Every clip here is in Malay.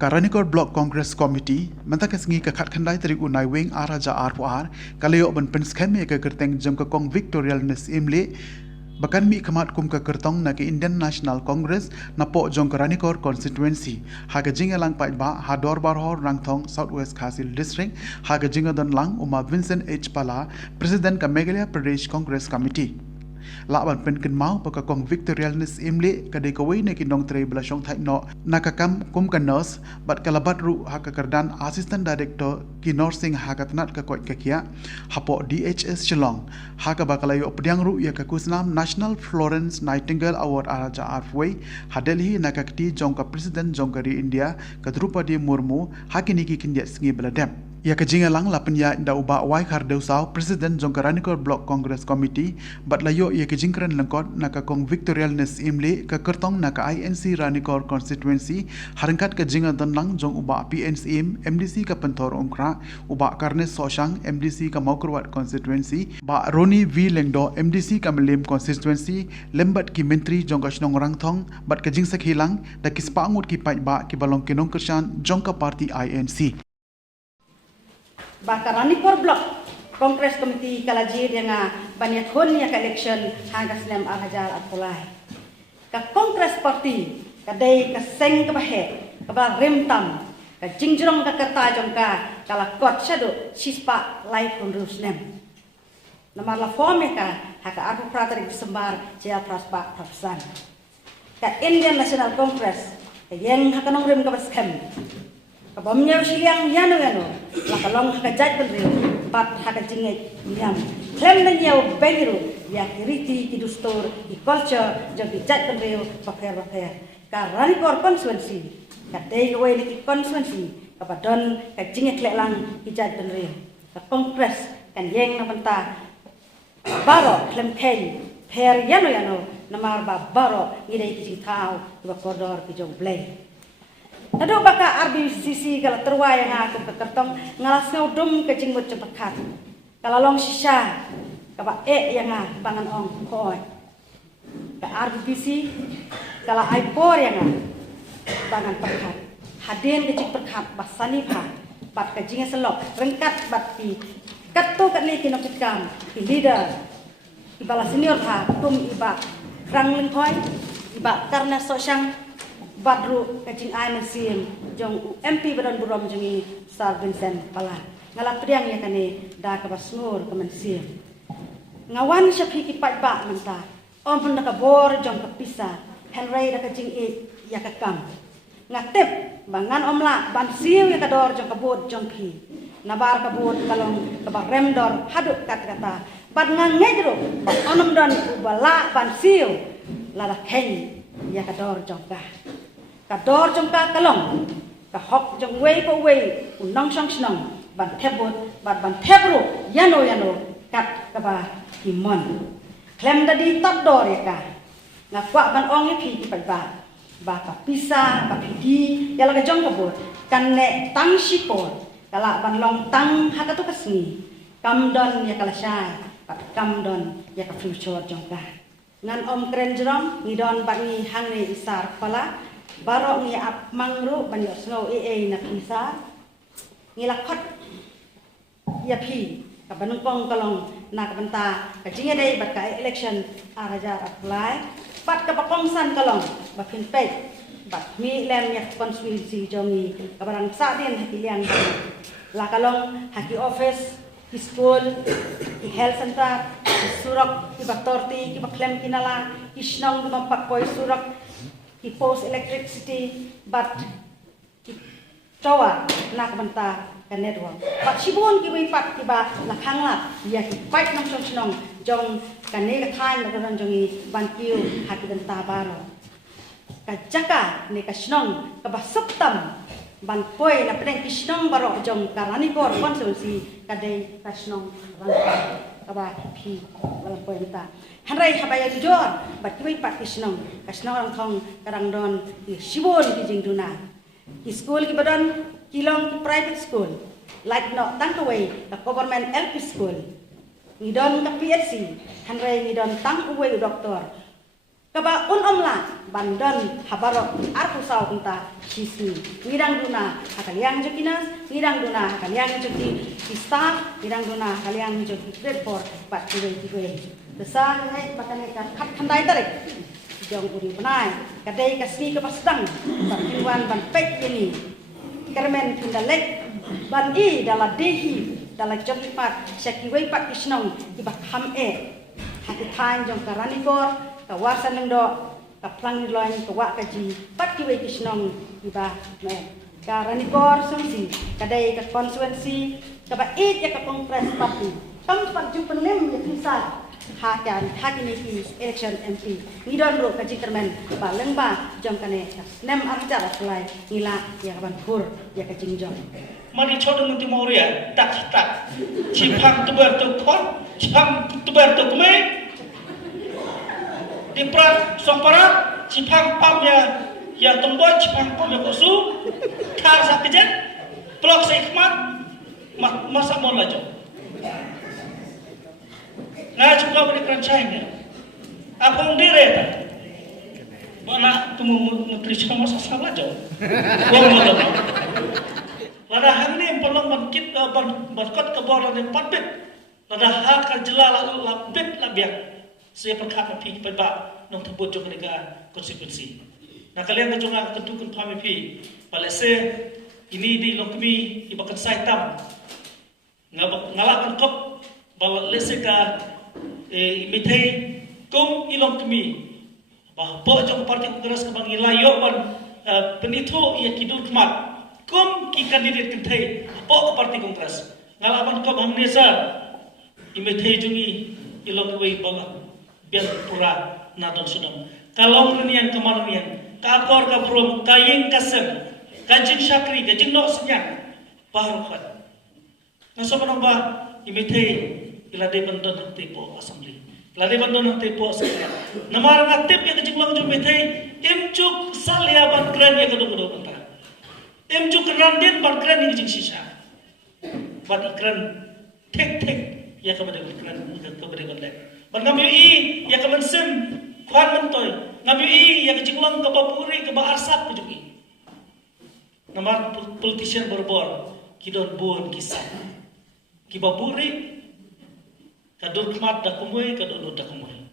Karanikor Block Congress Committee mentak sengi ke khat khandai tari unai wing araja RPR kaleo ban penskeme ke kerteng jam ke kong victorialness imle bahkan mi kemat kum ke kertong na ke Indian National Congress na po jong Karanikor constituency haga jinga lang pa ba hador barhor rangthong Southwest Khasil district haga jinga don lang Uma Vincent H Pala president ka Meghalaya Pradesh Congress Committee laban penken mau paka kong victorialness imle kadai kawai ne kinong tray belasong thai no nakakam kum ka nurse bat kalabat ru hakakardan assistant director ki nursing hakatnat ka koi kakia hapo DHS Shillong haka bakalayo pediang ru ya kakusnam National Florence Nightingale Award araja arfway hadelhi nakakti jongka president jongkari India ka Drupadi Murmu hakini ki kindia sngi beladem ya kajinga lang lapenya da uba wai khardeu saw president jongkaranikor block congress committee bat layo ya kajingkran langkot naka kong victorialness imle ka kertong naka INC ranikor constituency harangkat kajinga don lang jong uba PNCM MDC ka pentor ongkra uba karnes soshang MDC ka maukurwat constituency ba Roni V Lengdo MDC ka melim constituency lembat ki menteri jong kasnong rangthong bat kajing sakhilang da kispangut ki pai ba ki balong kinong kersan jongka party INC Karanikor Block Congress Committee kalajir yang banyak ya ka election hanggang senem arajar at pulai. Ka Congress Party kadai ka seng ka bahe ka ba remtam ka jingjrong ka kerta jong ka kala kot shado sispa live kondus nem. Namar la form ka haka aku prater sembar cia praspa prafsan. Ka Indian National Congress ka yang haka nong rem ka baskem. Kabamnya usiang yano lakalong hakajat beri pat hakajinget nyam klem na nyaw bengiru ya kiriti kidustor i culture jadi jat beri pakai Karanikor constituency kadai kawai di constituency kapadon kajinget lelang kijat beri ka kongres kan yeng na banta baro klem kei per yano namar ba baro ngidai kijing tau ba koridor kijong blay Nado baka RBCC kalau terway yang aku kekertong ngalas ngaudum kecing mut cepat kalau long sisa kaba yang bangan ong koi ke RBCC kalau aipor yang bangan perkat hadin kecing perkat basani pa bat kecingnya selok rengkat bat pi katu kat ni kinopikam ki leader ibala senior pa tum iba krang lengkoi iba karena sosyang Badru kacing ay mesin jong MP badan burom jongi Sar Vincent Pala ngalap priang ya kane da ka basngur ka mensim ngawan siya piki ba menta om pun ka bor jong ka pisa Henry da kacing ya ka kam ngatep bangan omla ban siu ya ka dor jong ka bot jong pi nabar ka bot kalong ka rem dor haduk kata bad ngangedro ba onom don ubala ban siu lala ken ya ka dor jong ka kador jong ka kalong ka hok jong wei po wei unang sang snang ban thebot ban thebro yano kat ka ba kimon klem dadi top dor ya ka nga kwa ban ong pi ki ba ka pisa ba pidi yala ka jong ka bot kan ne tang sipor kala ban long tang hakatu kasni kamdon ya kala shay kamdon ya ka future jong ka ngan om krenjrong ngidon bangi hangne isar pala Barok ni ap mangru banyak snow na pisa ngilakot ya pi kabanungkong kalong na kabanta kajinga day bat ka election araja apply pat kapakongsan kalong bakin pet bat mi lem ya constituency jongi kabarang sa din hakilian la kalong haki office ki school ki health center ki surok ki baktorti ki baklem kinala ki snong pakpoy surok ki post electricity but ki tawa nak banta ka network but sibon ki wi pat ki ba lakhangla ya ki pat nong song jong kane ka thain na ron jongi ban kiu haki banta baro ka jaka ne ka snong ka ba suktam ban poi na pren ki snong baro jong Karanikor constituency kadai ka snong ran kaba pi balang poi ta Hanrai habaya jujur, bat kiwi pat kisnong orang thong karang don ki sibon ki jingduna ki school ki badan kilong ki private school like no tangkaway ka government LP school ngidon ka PSC hanrai ngidon tang uwe doktor kaba omla bandon habaro arku saw kunta Chisni, ngirang duna hakaliang jokinas, ngirang duna hakaliang joki staff, ngirang duna hakaliang joki platform pat tiwe. Besar ngai bakane ka khat khandai tarik. Jong uri benai, kadai kasni ke pasdang, ban kiwan ban pek ini. Kermen kindalek ban i dala dehi dala joki pat syakiwei pat kisnong ibak ham hati thain jong karanikor ka warsan lengdo kaplang loin ke wak kaji pat kiwe kisnong iba me karanikor sungsi kadai ke konstituensi ka ba ya ka kongres parti tempat jumpa nem ya kisah hakini ki election MP ngidon ro kaji termen ba lengba jong kane nem arja rasulai ngila ya kaban kur ya kajing jong mari chodo ngunti moria tak cipang tuber tu kon cipang tuber tu kume di prat somparat cipang pam ya tomboy cipang pam ya kosu kar sa kejen blok sa ikmat masa mon lajo na juga beri kerancainnya apa yang direta mana tumu menteri sama salah jauh wong mo lada hamni pelong bankit barkot ke bawah dan patbit lada hak jelala labit labiak saya perkata pi pada nong tebut jong mereka konstitusi nah kalian kejonga tentukan pami pi palese ini di lokmi ibakan saitam ngalakan kop bal leseka mitei kum ilong kemi bah po jong parti kongres ke bangilayo ban penito ia kidul kemat kum ki kandidat kentai po ke parti kongres ngalaman ko bang nesa imitei jungi ilong wei bang biar pura nadon sudam kalau renian kemarnian kakor ka prom kayeng kasem kajin syakri kajin nok senyang baru khat ngaso manamba imitei ilade bandon tepo assembly ilade bandon tepo sekretariat namar ngatip ya kajing lang imitei imjuk salya ban kran ya kedo banta imjuk randin ban kran ya kajing sisa ban ikran tek ya kepada kran kepada gondek ban ngambi ya kemen sim kwan mentoy ngambi ya kajing lang kabapuri kabarsap kujuki namar politician berbor kidon buon kisah kibaburi kadur kemat da kumui kadur da kumui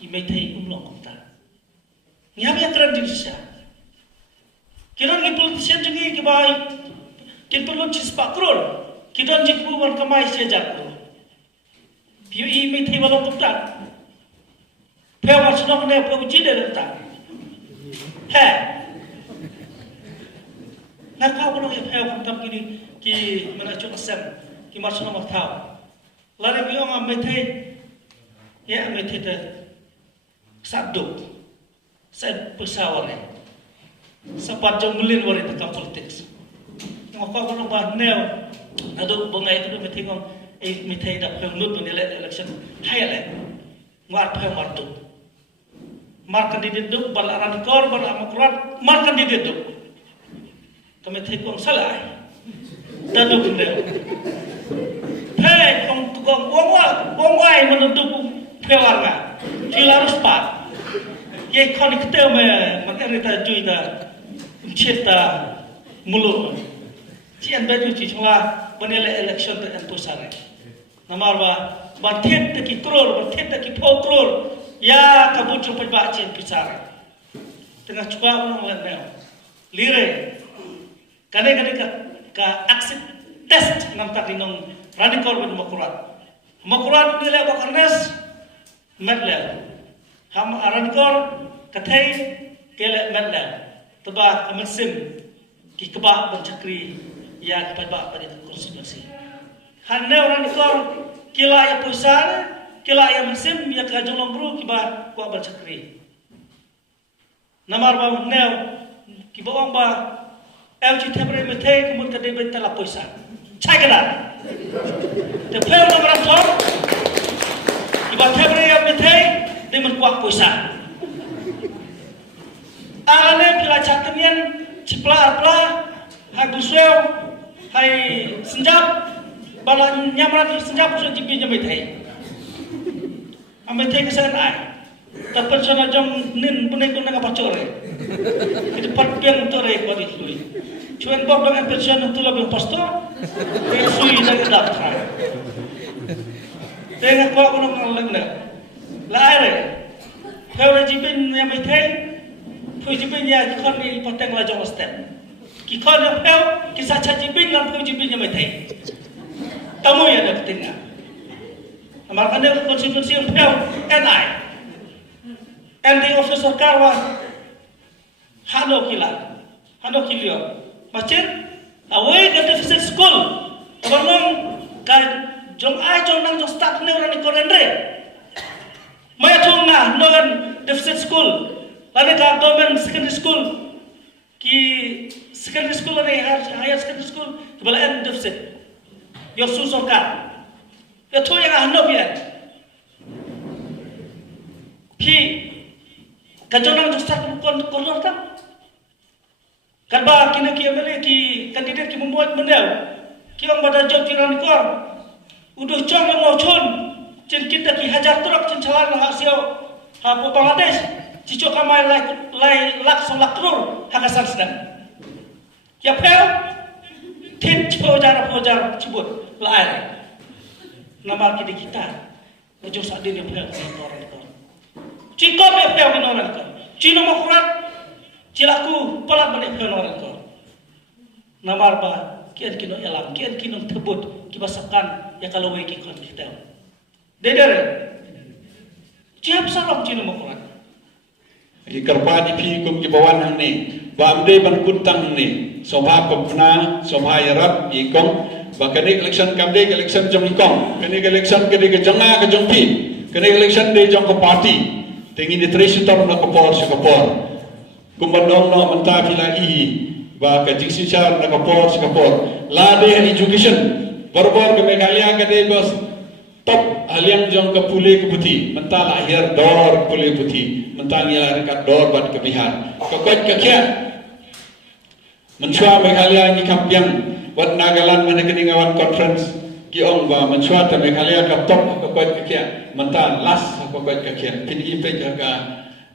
imetei umlong kumta ngam yang keren Indonesia kiran ki politician jengi ki bai kin perlu cispa krol kidan jiku wan kamai sejar krol piu imetei balong kumta peo machnong ne peo jide kumta he nak kau bolong peo kumta kini ki menacu asem ki machnong mathau lari biong ametei ya ametei te sabduk saya pesawar sepat jom melin wari tekam politik ngoko kono ba neo adu bongai tu ametei ngom ametei da pengut menilai election hayale ngwar pe martu mar kandidat duk balaran kor bal amokrat mar kandidat duk ametei kong salah daduk neo hey kong wongwai menentuk pewarna filarus pat ye konik teme makarita juida cita mulu cian baju cicwa benele election te entusare namarwa batet ki krol batet ki pokrol ya kabutu pajba cien pisare tengah cuba mengenai lire kane ka aksi test nam tak dinong radikal bin makurat nilai bakarnes medle ham radikal kathai kele medle teba kamesim ki kebah bencakri ya kepada pada konstitusi hanne radikal kila ya pusar kila ya mesim ya kajolong bru kiba ku bencakri namar ba neo kiba ong ba LG tebre metei kemun kadai bentala pusar cai kada the player number of top iba tebre ya metei di menkuak puisa alane pila chatenian cipla hai busweo hai senjap bala nyamran senjap so jipi metei ametei kesan ai tapi sana jom nin punai kuna ka pacore Itu patbiang tu rei kau dihlui. Cuman bok dengan pensiun itu lebih pastor. Sui dengan daftar. Tengah kau aku nak ngelang dah. Lari. Kau rajibin yang betul. Kau rajibin yang kau ni pateng lajong step. Kau yang kau kisah rajibin dan kau rajibin yang betul. Tamu yang ada tengah. Amar kandil konstitusi yang kau NI. And the officer karwa hano kilio macam away ke deficit school orang ka jong ai jong nang jong staff ne orang ko rendre maya thong na nogan deficit school lane ka government secondary school ki secondary school ne higher secondary school bala end deficit yo su sarkar ya tho yang hano bian ki kajonang justru kornor tak? Karena kini kia beli ki kandidat ki membuat benda, ki orang pada job jiran kor, udah cong yang mau cun, cin kita ki hajar truk cin cawan hasil hapo Bangladesh, cico kamai lai lak solak krur hakasan sedang. Ya pel, tin pojar cibut lai, nama kita, ujung saat ini pel orang kor. Cikop yang pel orang kor, cino makurat. Cilaku pelat balik orang kau. Namar ba kian kino elam, kian kino tebut kibasakan ya kalau weki kon kita. Dedere. Siap salam cino makurat. Ikarpa di kum kibawan hang ni, bamde ban kuntang ni, sobha kopna, sobha yarab ikong, bakani election kamde election jong ikong, kani election kani ke janga ke jong pi, kani election de jong ke party, tengi di tresi tom na kopor sekopor. Kumbandong no menta pila ba ka jingsi char na kapor la de education barbor ke Meghalaya ke de bos top haliang jong ke pule ke puti menta lahir dor pule puti menta ngila rekat dor bat ke bihar ke kot ke kya menchua Meghalaya ni kampiang wat nagalan mana keningawan conference ki ong ba menchua te Meghalaya ke top ke kot ke kya menta las ke kot ke kya pin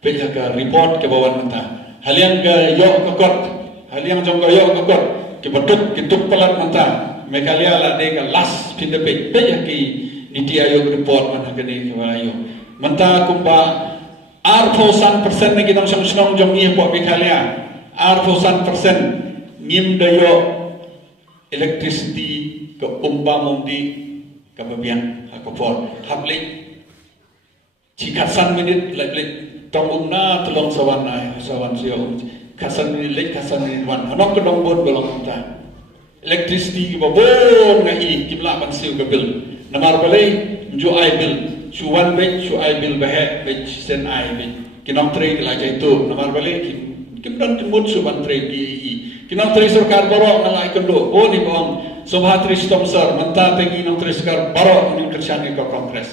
pe ka report ke bawan menta haliang ke yok ke kot, haliang jong ke yok ke kot, ke betuk pelat mata, Meghalaya lah de ke las pindah pe ya ki niti ayok report mana ke ni ke ayok. Mata kumba arfosan persen ni kita senang jong ni buat Meghalaya, arfosan persen ngim dayo electricity ke umpam di ke babian hakopor, hablik cikasan minit like tong na tulong sawan siyo kasan ni lek kasan ni wan hanok ke dong bon belong ta electricity babon ngai kibla ban siyo ke bil namar balai ju ai bil chu wan be chu ai bil bahe be sen ai be kinong tre la jai tu namar balai kim dan timut su ban tre di kinong tre sarkar baro ngalai kendo oh ni bong sobhatri stom sar manta tengi nong tre sarkar baro ni kerjaan ko kongres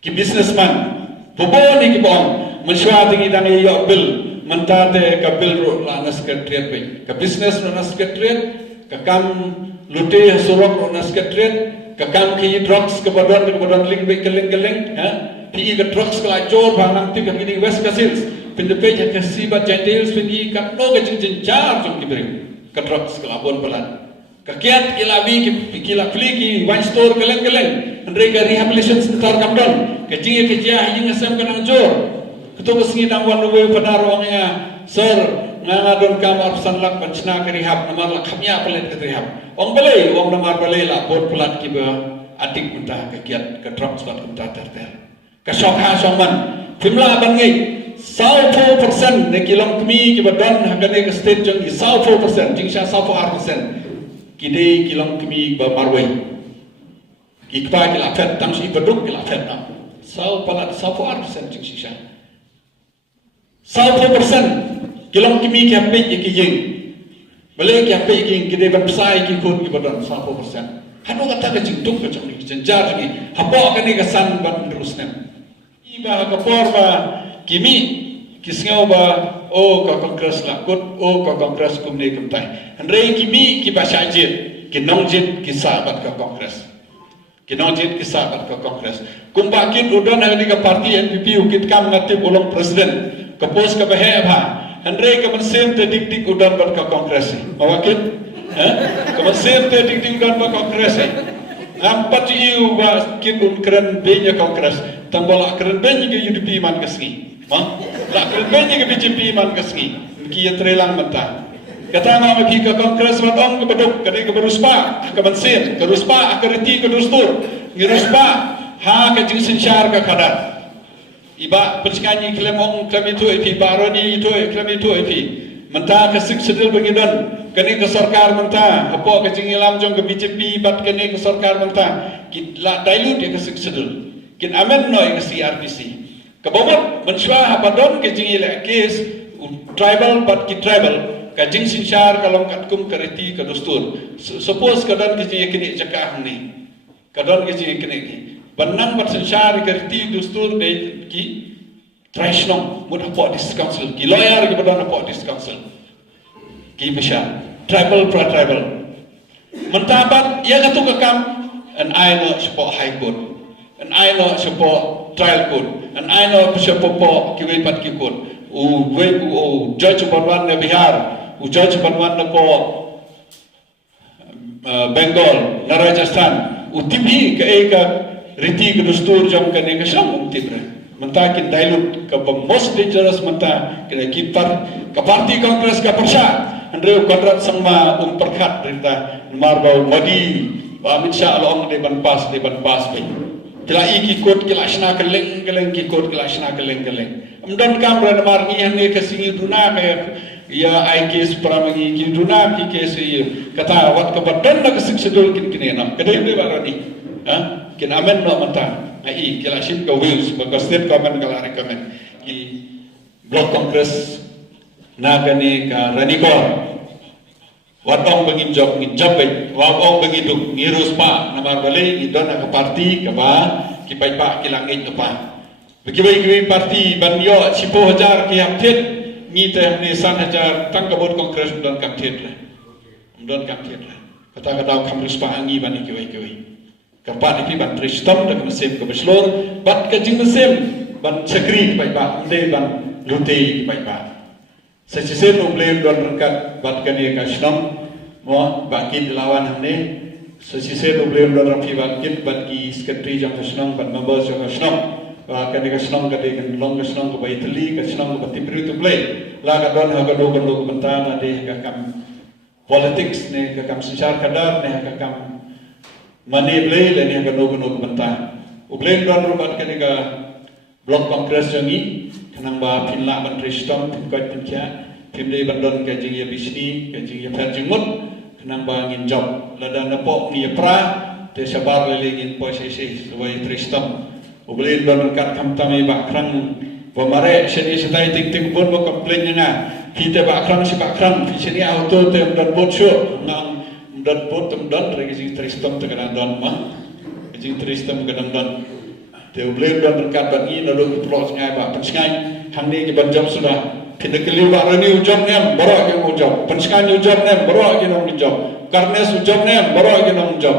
ki businessman babon ni ki bong mensyuat tinggi dan iyo bil mentate ke bil ro lana sekretariat be ke business lana sekretariat ke kam lute surok lana sekretariat ke kam ki drugs ke badan link be keleng pi ke drugs ke lajor bang ti ke gini west kasils pin de pe ke sibat jendils pin i ka no ke jin jar jom ki bring ke drugs ke labon pelan ke kiat ilawi ki la pliki wine store keleng andre ke rehabilitation center kamdon ke jinge ke jah ing asam ke nang jor ketua sengi dangwan luwe penaro ngaya sir nganga don kamar sanlak pancna ke rehab namar la khamya pelet ke rehab ong belai ong namar belai la bot pelat ki ba atik muntah ke kiat ke drop slot muntah terter ke sok ha soman pimla ban ngai 4% ne kilom kmi ki badan hagane ke state jong 4% jingsha 4% kide kilom kmi ba marwai ki kpa ki la phet tang si baduk ki la phet tam 4% jingsha 100% kilong kimi kape ki jing bale kape ki kide website ki kun ki badan 100% hanu kata ke jing tung ke jong ni jenjar ni hapo ka ni kasan ban terusnem iba ka porba kimi kisngau ba o ka kongres la kut o ka kongres kumne kumtai andre kimi ki basha jit ki nongjit ki sahabat ka kongres kinongjit ki sahabat ka kongres kumbakit udan hang ni ka parti NPP ukit kam ngatip ulong presiden kapos ka bahe ba Andre kemensiam terdik-dik udan buat ke kongres. Mawakil? Kemensiam terdik-dik udan buat kongres. Ampat iu ba kibun keren benya kongres. Tambolak keren benya ke UDP man kesni. Lak keren benya ke BJP man kesni. Kia trelang mentah. Kata ma maki ke kongres wat ong ke beduk kadai ke beruspa ke mensin ke ruspa ke reti ke dustur ngiruspa ha ke jing sinsyar ke kadat iba perskanyi klem ong klem itu ipi baroni itu klem itu ipi mentah ke sik sedil bengidan kene ke sarkar mentah apa ke jing ilam jong ke BJP bat kene ke sarkar mentah kit la dilute ke sik sedil kin amen noi ke CRPC ke bawat menswa habadon ke jing ila kes tribal bat ki tribal kajing sinsyar kalau katkum kereti ke dustur suppose kadang kiji kini jakah ni kadang kiji kini benang bat sinsyar kereti dustur de ki trashno mud apa dis council ki lawyer ke badan apa dis council ki besar tribal pra tribal mentabat ia katu kekam an I know support high court an I know support trial court an I know support ki pat ki court u judge banwan ne Bihar judge banwan na po Bengal, na Rajasthan, utibhi ka eka riti ka dustur jam ka ne ka siyam tibre. Manta kin dilute ka pa most dangerous manta kina ki ka party congress ka persya. Andre kodrat sangma perkhat rita marbau Modi Amit Shah along de ban pas be. Kila iki kot kila shna keleng ki kot kila shna keleng. Amdan kamra mar ni hane ka singi duna ka ya ai kes pramangi ki duna ki kes kata wat ka badan na kasik sedul kin kinenam kadai de barani ha kin amen no manta ai kila shin ka wheels ba state comment kala recommend ki block congress na gani ka ranikor watong bagi job ni jabe watong bagi duk ngirus pa namar bale idon ka parti ka ba ki pai pa ki langit pa bagi parti banyo 10,000 ki hapit ni teh ni 1,000 tang kabut kongres dan kaptet kata kamrus pa angi bani kiwai kapat ipi ban tristom dak mesim ke beslor bat ke jing mesim ban sekri pai ba de ban lutei pai ba sesisen ublem don rengkat bat ke ni ka snom mo baki dilawan hamne sesisen ublem don rapi bat ki sekretari jam snom ban members jam snom wa kani ka snom ka de kan long ka snom ko bai tli ka snom ko tipri tu play la ka don ha ka do bentana de ka kam politics ne ka kam sinsyar kadar ne ka kam mani play le ne ka do bentana u play don rubat kani ka block congress jangi kanang ba pinla ban tristom ko tin kya tim de ban don ka jing ya bisni ka jing ya pher jingmut kanang ba ngin job la dan po ni pra te sabar le ngin po sisi sebagai tristom ubelin don kat kamtami bakrang pemare sini setai tik pun bo komplain na kita bakrang si bakrang sini auto tem don bot show nang don bot tem don regi tristom te kadang don ma jing tristom kadang don te ubelin don kat bagi na lo plot ngai ba penskai hang ni ban job sudah kita keliu ba rani ujab nem barak yang ujab penskai ujab nem barak yang ujab karnes ujab nem barak yang ujab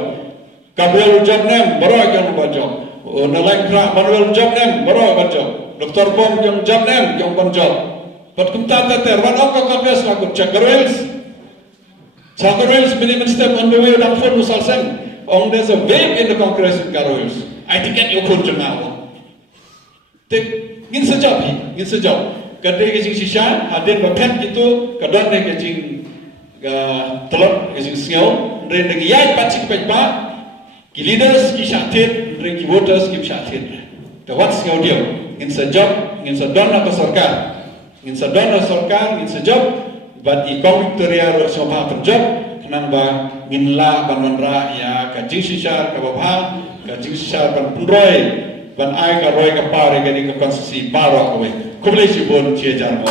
kabel ujab nem barak yang ujab nalain kra manuel job nem baro bajo doktor bom yang job nem yang bon job pat kumta ter wan ok kongres la kut chakarwels minimum step on the way down for musalsang on there's a wave in the congress in Karwels I think you could jamaw te ngin sejauh kadai ke jing sisha hadir bapet itu kadang ke jing telot ke jing singau ren dengan yai pacik pa ki leaders ki syatit ki voters ki syatit the what's your deal in sejauh in sedona ke sarkar in sedona sarkar in sejauh bat i kong Victoria ro sopa penjob kenang ba ngin la ban ra ya ka jing sisha ka babha ka jing sisha ban punroi ban ai ka roi ka pare ka ni ka konsesi baro ko we kublesi bon che jarmo